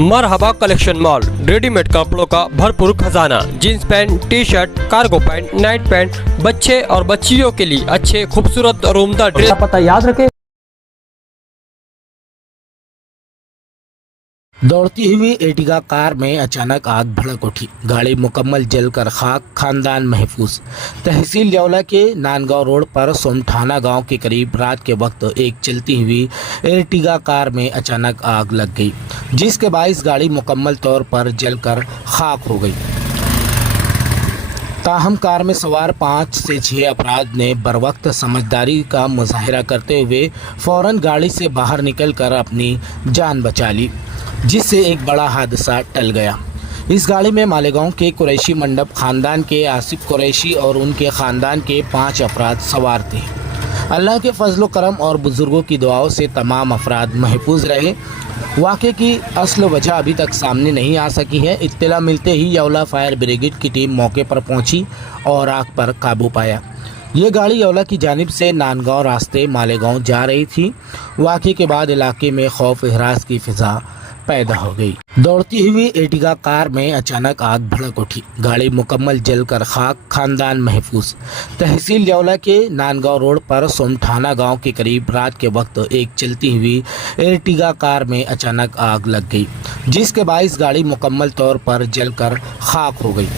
मरहबा collection mall, readymade कपड़ों का भरपूर खजाना। Jeans pant, T shirt, cargo pant, night pant, बच्चे और बच्चियों के लिए अच्छे खूबसूरत और उम्दा ड्रेस। पता याद रखें। दौड़ती हुई एर्टिगा कार में अचानक आग भड़क उठी। गाड़ी मुकम्मल जलकर खाक, खानदान महफूज। तहसील जौला के नांदगांव रोड पर सोमठाना गांव के करीब रात के वक्त एक चलती हुई एर्टिगा कार में अचानक आग लग गई, जिसके बाइस गाड़ी मुकम्मल तौर पर जलकर खाक हो गई। ताहम कार में सवार 5 से 6 अफराद ने बरवक्त समझदारी का मुजाहिरा करते हुए फौरन गाड़ी से बाहर निकलकर अपनी जान बचा ली, जिससे एक बड़ा हादसा टल गया। इस गाड़ी में मालेगांव के कुरैशी मंडप खानदान के आसिफ कुरैशी और उनके खानदान के 5 अफराद सवार थे। अल्लाह के फजल करम और बुजुर्गों की दुआओं से तमाम अफराद महफूज रहे। वाक़े की असल वजह अभी तक सामने नहीं आ सकी है। इत्तला मिलते ही यौला फायर ब्रिगेड की टीम मौके पर पहुंची और आग पर काबू पाया। ये गाड़ी यौला की जानिब से नांदगांव रास्ते मालेगांव जा रही थी। वाक़े के बाद इलाके में खौफ हिरास की फिजा पैदा हो गई। दौड़ती हुई एर्टिगा कार में अचानक आग भड़क उठी। गाड़ी मुकम्मल जलकर खाक, खानदान महफूज। तहसील जौला के नांदगांव रोड पर सोमठाना गांव के करीब रात के वक्त एक चलती हुई एर्टिगा कार में अचानक आग लग गई, जिसके बाइस गाड़ी मुकम्मल तौर पर जलकर खाक हो गई।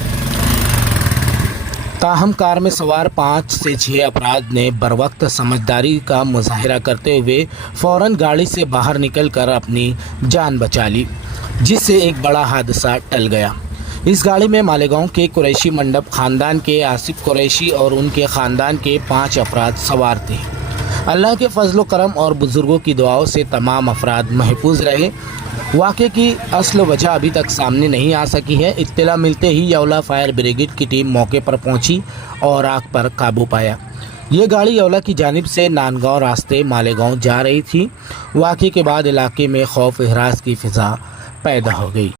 ताहम कार में सवार 5 से 6 अफराद ने बरवक्त समझदारी का मुजाहिरा करते हुए फौरन गाड़ी से बाहर निकलकर अपनी जान बचा ली, जिससे एक बड़ा हादसा टल गया। इस गाड़ी में मालेगांव के कुरैशी मंडप खानदान के आसिफ कुरैशी और उनके खानदान के 5 अफराद सवार थे। अल्लाह के फजल करम और बुजुर्गों की दुआओं से तमाम अफराद महफूज रहे। वाक़े की असल वजह अभी तक सामने नहीं आ सकी है। इत्तला मिलते ही यौला फायर ब्रिगेड की टीम मौके पर पहुंची और आग पर काबू पाया। ये गाड़ी यौला की जानिब से नांदगांव रास्ते मालेगांव जा रही थी। वाक़े के बाद इलाके में खौफ हिरास की फिजा पैदा हो गई।